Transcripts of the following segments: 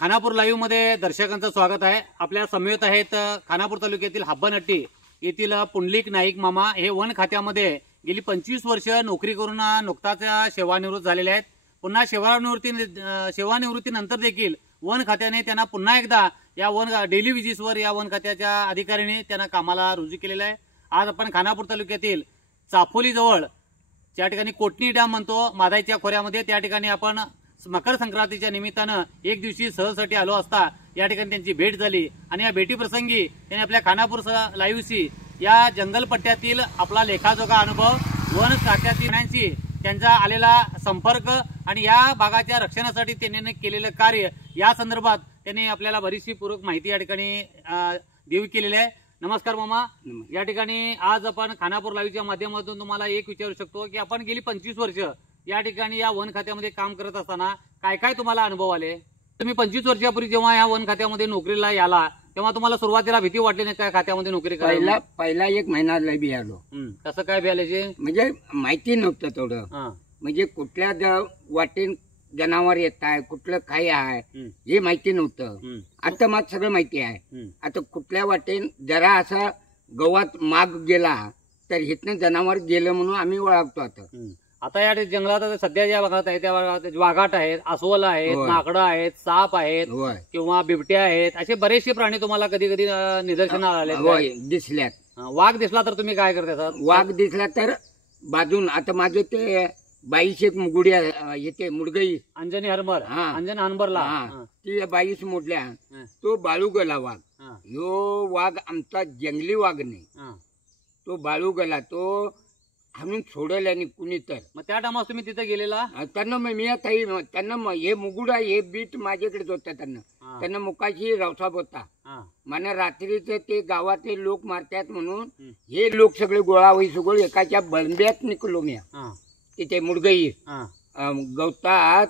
Khanapur live मध्ये दर्शकांचं स्वागत आहे। आपल्या समवेत आहेत खानापूर तालुक्यातील हब्बनहट्टी येथील पुंडलिक नाईक मामा। हे वन खात्यामध्ये गेली 25 वर्ष नोकरी करून नुकताच सेवानिवृत्त झालेले आहेत। पुन्हा सेवानिवृत्तीनंतर देखील वन खात्याने त्यांना पुन्हा एकदा या वन डेली विजिट्सवर या वन खात्याच्या अधिकाऱ्यांनी त्यांना कामाला रुजू केलेलं आहे। आज आपण खानापूर तालुक्यातील चाफोली जवळ त्या ठिकाणी कोटणी डॅम म्हणतो मादाईच्या खोऱ्यामध्ये त्या ठिकाणी आपण मकर संक्रांतीच्या निमित्तानं एक दिवशी सहलसाठी आलो असता या ठिकाणी त्यांची भेट झाली आणि या भेटीप्रसंगी त्यांनी आपल्या खानापूर लाईव्हशी या जंगल पट्ट्यातील आपला लेखाजोखा अनुभव, वन खात्यातील त्यांचा आलेला संपर्क आणि या भागाच्या रक्षणासाठी त्यांनी केलेलं कार्य या संदर्भात त्यांनी आपल्याला बरीचशी पूरक माहिती या ठिकाणी देऊ केलेली आहे। नमस्कार मामा, या ठिकाणी आज आपण खानापूर लाईव्हच्या माध्यमातून तुम्हाला एक विचारू शकतो की आपण गेली 25 वर्ष या ठिकाणी या वन खात्यामध्ये काम करत असताना काय काय तुम्हाला अनुभव आले? तुम्ही 25 वर्षापूर्वी जेव्हा या वन खात्यामध्ये नोकरीला याला तेव्हा तुम्हाला सुरुवातीला भीती वाटली नाही काय खात्यामध्ये नोकरी करायला? पहिला एक महिना लय बियालो। कसं काय बियाल्याचे? म्हणजे माहिती नव्हतं थोडं, म्हणजे कुठल्या वाटेन जनावर येत आहे, कुठलं काय आहे हे माहिती नव्हतं। आता मात्र सगळं माहिती आहे। आता कुठल्या वाटेन जरा असा गवत माग गेला तर इथनं जनावर गेलं म्हणून आम्ही ओळखतो। आता या जंगलात सध्या ज्या भागात आहे त्या भागात वाघाट आहेत, अस्वल आहेत, माकडं आहेत, साप आहेत किंवा बिबट्या आहेत, असे बरेचसे प्राणी तुम्हाला कधी कधी निदर्शनाला आले दिसल्यात? वाघ दिसला तर तुम्ही काय करता? वाघ दिसला तर बाजून आता माझे ते 22 मुगुड्या येते मुडगई अंजनी हनबरला ती 22 मोडल्या, तो बाळूगला वाघ। ह्यो वाघ आमचा जंगली वाघ नाही, तो बाळूगला तो आणून सोडल्याने कुणी तर। मग त्या टायमात तुम्ही तिथे गेलेला? त्यांना मी त्यांना हे मुगुडा हे बीट माझ्याकडेच होता। त्यांना मुकाशी रावसाब होता मला रात्रीच ते गावातले लोक मारतात म्हणून हे लोक सगळे गोळा होई सगळं एकाच्या बंब्यात निघलो मी तिथे मुडगई गवतात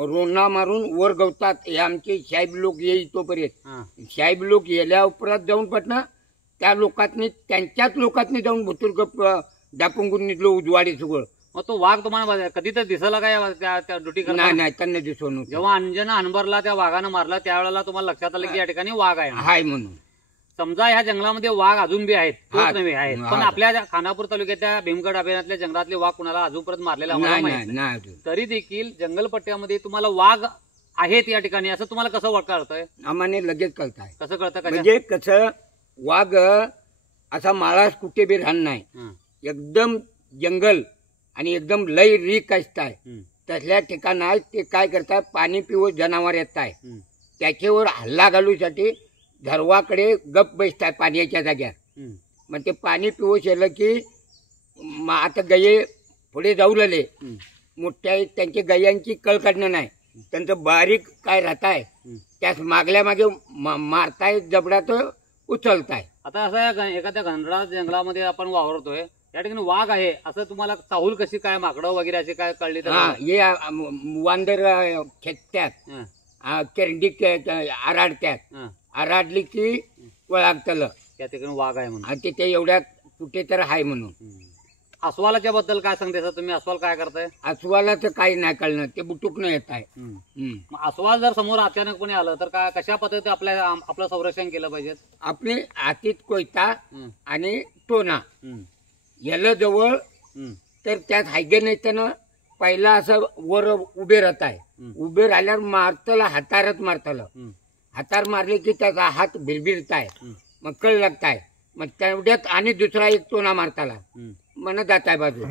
रोना मारून वर गवतात। हे आमचे साहेब लोक येई तोपर्यंत साहेब लोक येल्या उपरात जाऊन पटना त्या लोकांनी त्यांच्याच लोकांनी जाऊन भुतुर डापुंगून निघलो उजवाडी सगळं। मग तो वाघ तुम्हाला कधी तर दिसला काय त्या ड्युटी करताना? नाही त्यांना दिसून जेव्हा अंजना हनबरला त्या वाघानं मारला त्यावेळेला तुम्हाला लक्षात आलं की या ठिकाणी वाघ आहे म्हणून। समजा ह्या जंगलामध्ये वाघ अजून बी आहेत, नव्हे आहेत, पण आपल्या खानापूर तालुक्याच्या भीमगड अभयारण्यातल्या जंगलातले वाघ कुणाला अजूनपर्यंत मारलेला नाही, तरी देखील जंगलपट्ट्यामध्ये तुम्हाला वाघ आहेत या ठिकाणी असं तुम्हाला कसं कळतंय? आम्हाला लगेच कळतंय। कसं कळतं? म्हणजे कसं वाघ असा माळास कुठे बी राहणार नाही, एकदम जंगल आणि एकदम लय रीक असताय तसल्या ठिकाणात ते काय करतात, पाणी पिऊ जनावर येत आहे त्याच्यावर हल्ला घालूसाठी धरवाकडे गप बसताय पाण्याच्या जाग्यात। मग ते पाणी पिऊ शेलं की आता गये पुढे जाऊ लागले मोठ्या, त्यांच्या गयांची कळ काढणं नाही, त्यांचं बारीक काय राहताय त्यास मागल्या मागे मारताय, जबडात उचलताय। आता असं एखाद्या घनराज जंगलामध्ये आपण वावरतोय, त्या ठिकाणी वाघ आहे असं तुम्हाला चाहूल कशी काय, माकडं वगैरे असे काय कळले? हे वांदर खेचत्यात, केरंडी आराडत्यात, आराडली की ओळखतलं त्या ठिकाणी वाघ आहे म्हणून, तिथे एवढ्या कुठे तर आहे म्हणून। अस्वालाच्या बद्दल काय सांगते सर तुम्ही? अस्वाल काय करताय? अस्वालाचं काही नाही कळणं, ते बुटुकनं येत आहे। अस्वाल जर समोर अचानकपणे आलं तर काय कशा पद्धतीने आपलं संरक्षण केलं पाहिजे? आपले हातीत कोयता आणि टोना याला जवळ तर त्यात हायगे नाही त्यानं पहिला असं वर उभे राहत आहे, उभे राहिल्यावर मारतला हातारच मारतलं, हातार मारले की त्याचा हात भिरभिरत आहे, मग कळ लागताय, मग तेवढ्यात आणि दुसरा एक टोना मारताला मन जात आहे बाजू।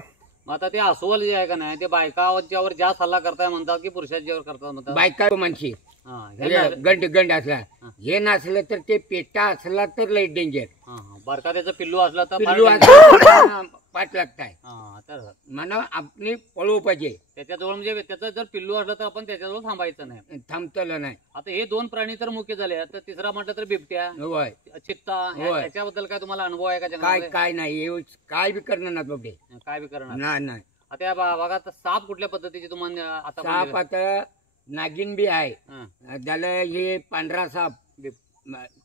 आता ते अस्वल जे आहे का नाही ते बायकाच्यावर जास्त हल्ला करताय म्हणतात की पुरुषांच्यावर करतात म्हणतात? बायका माणशी गंड असला, हे नसलं तर ते पेटा असला तर लई डेंजर, बरका त्याचं पिल्लू असलं तर पाठ लागताय म्हणा आपली पळवू पाहिजे त्याच्याजवळ, म्हणजे त्याचं जर पिल्लू असलं तर आपण त्याच्याजवळ थांबायचं नाही, थांबतलं नाही। आता हे दोन प्राणी तर मुख्य झाले, तर तिसरा म्हटलं तर बिबट्या, चित्ता, याच्याबद्दल काय तुम्हाला अनुभव आहे का? काय नाही, काय बी करणार ना बाबे, काय बी करणार नाही। आता या भागात साप कुठल्या पद्धतीचे तुम्हाला? आता साप आता नागिन बी आहे, त्याला हे पांढरा साप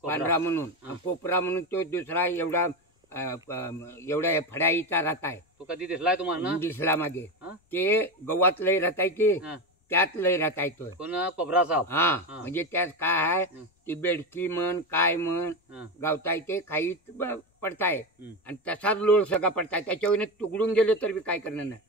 पांढरा म्हणून, कोपरा म्हणून तो दुसरा एवढा एवढ्या फड्याईचा राहत आहे। तो कधी दिसलाय तुम्हाला? दिसला मागे, ते गव्हात लय राहत आहे की त्यात लय राहता येतोय. कोण कोबरा साहेब? हा, म्हणजे त्यात काय आहे, ती बेडकी म्हण काय म्हण गावता येते, काही पडताय आणि तसाच लोळ सगळा पडताय, त्याच्यावर तुकडून गेले तर बी काय करणार नाही.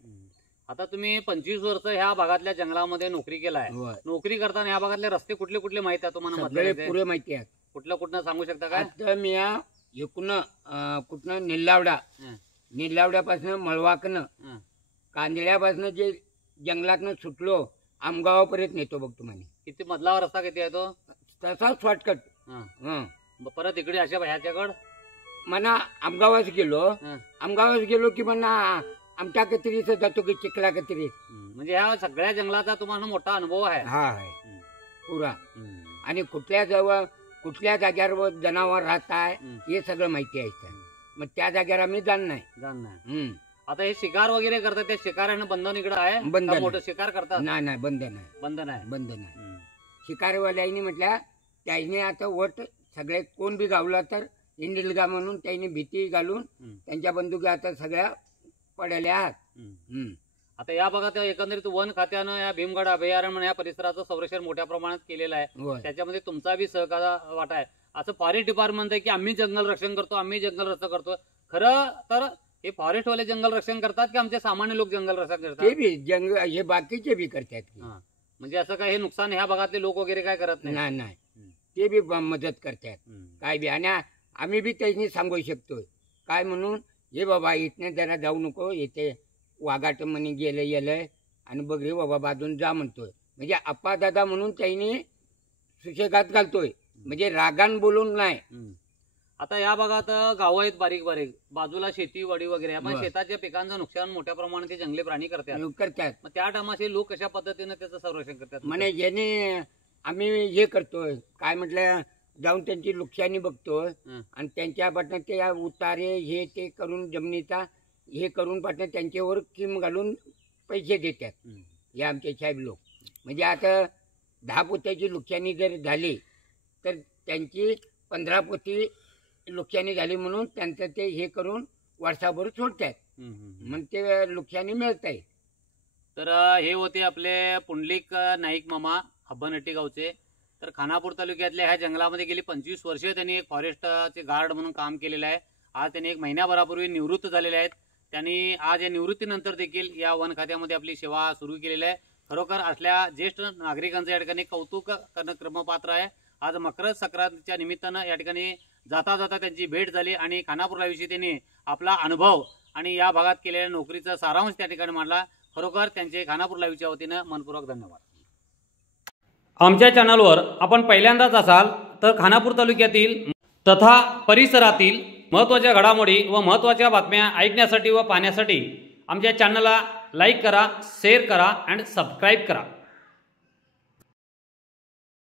आता तुम्ही 25 वर्ष ह्या भागातल्या जंगलामध्ये नोकरी केलाय. नोकरी करताना ह्या भागातले रस्ते कुठले कुठले माहिती आहे तुम्हाला? सगळे पुरे माहिती आहेत. कुठलं सांगू शकता का? आता मी कुठनं निल्लावड्यापासून मळवाकनं कांदळ्यापासून जे जंगलातनं सुटलो आमगावापर्यंत नेतो बघ तुम्हाला. किती मधला रस्ता किती आहे तो? तसा शॉर्टकट. परत इकडे अशा ह्याच्याकड म्हणा आमगावाच गेलो की म्हणा आमच्या कत्रीच जातो की चिखला कत्रीत. म्हणजे ह्या सगळ्या जंगलाचा तुम्हाला मोठा अनुभव आहे. हा आहे पुरा. आणि कुठल्या जाग्यावर जनावर राहत आहे हे सगळं माहिती आहे. मग त्या जाग्यावर आम्ही जाण नाही. आता हे शिकार वगैरे करतात, त्या शिकाऱ्यानं बंधन इकडे आहे? बंधन मोठं शिकार करतात? नाही बंधन आहे. शिकारवाल्यांनी म्हटल्या त्याने आता वट सगळे कोण बी गावला तर इंडिलगा म्हणून त्यांनी भीती घालून त्यांच्या बंदुकी आता सगळ्या पडल्या आहात. आता या भागात एकंदरीत वन खात्यानं या भीमगड अभयारण्य या परिसराचं संरक्षण मोठ्या प्रमाणात केलेलं आहे. त्याच्यामध्ये तुमचा बी सहकार वाटा आहे. असं फॉरेस्ट डिपार्टमेंट आहे की आम्ही जंगल रक्षण करतो, आम्ही जंगल रक्षण करतो. खरं तर हे फॉरेस्टवाले जंगल रक्षण करतात की आमचे सामान्य लोक जंगल रक्षण करतात? ते बी जंगल हे बाकीचे बी करतात. म्हणजे असं काय हे नुकसान ह्या भागातले लोक वगैरे काय करत नाही, ते बी मदत करतात काय बी. आणि आम्ही बी त्यांनी सांगू शकतो काय म्हणून, हे बाबा इथनं जरा जाऊ नको, येते वाघाट म्हणे गेलंय आणि बघ रे बाबा बाजून जा म्हणतोय. म्हणजे आप्पा दादा म्हणून त्यांनी सुशेगात घालतोय, म्हणजे रागान बोलून नाही. आता या भागात गावं आहेत बारीक बाजूला शेतीवाडी वगैरे, पण शेताच्या पिकांचं नुकसान मोठ्या प्रमाणात ते जंगली प्राणी करतात. मग त्या टायमाचे लोक कशा पद्धतीने त्याचं संरक्षण करतात? म्हणजे ज्याने आम्ही हे करतोय काय म्हटलं, जाऊन त्यांची नुकसानी बघतोय आणि त्यांच्या पाटणं ते उतारे हे ते करून जमिनीचा हे करून पाटणं त्यांच्यावर किम घालून पैसे देतात हे आमचे साहेब लोक. म्हणजे आता 10 पोत्याची नुकसानी जर झाली तर त्यांची 15 पोती नुकसानी झाली म्हणून त्यांचं ते हे करून वर्षाभर सोडतात. मग ते नुकसानी मिळत आहे. तर हे होते आपले पुंडलिक नाईक मामा हब्बनहट्टी गावचे. तर खानापूर तालुक्यातल्या ह्या जंगलामध्ये गेली 25 वर्षे त्यांनी एक फॉरेस्टचे गार्ड म्हणून काम केलेलं आहे. आज त्यांनी 1 महिन्याभरापूर्वी निवृत्त झालेले आहेत. त्यांनी आज या निवृत्तीनंतर देखील या वन खात्यामध्ये आपली सेवा सुरू केलेली आहे. खरोखर असल्या ज्येष्ठ नागरिकांचं या ठिकाणी कौतुक करणं क्रमपात्र आहे. आज मकर संक्रांतीच्या निमित्तानं या ठिकाणी जाता त्यांची भेट झाली आणि खानापूरविषयी त्यांनी आपला अनुभव आणि या भागात केलेल्या नोकरीचा सारांश त्या ठिकाणी मांडला. खरोखर त्यांचे खानापूर लाईव्हच्या वतीनं मनपूर्वक धन्यवाद. आमच्या चॅनलवर आपण पहिल्यांदाच असाल तर खानापूर तालुक्यातील तथा परिसरातील महत्त्वाच्या घडामोडी व महत्त्वाच्या बातम्या ऐकण्यासाठी व पाहण्यासाठी आमच्या चॅनलला लाईक करा, शेअर करा आणि सबस्क्राईब करा.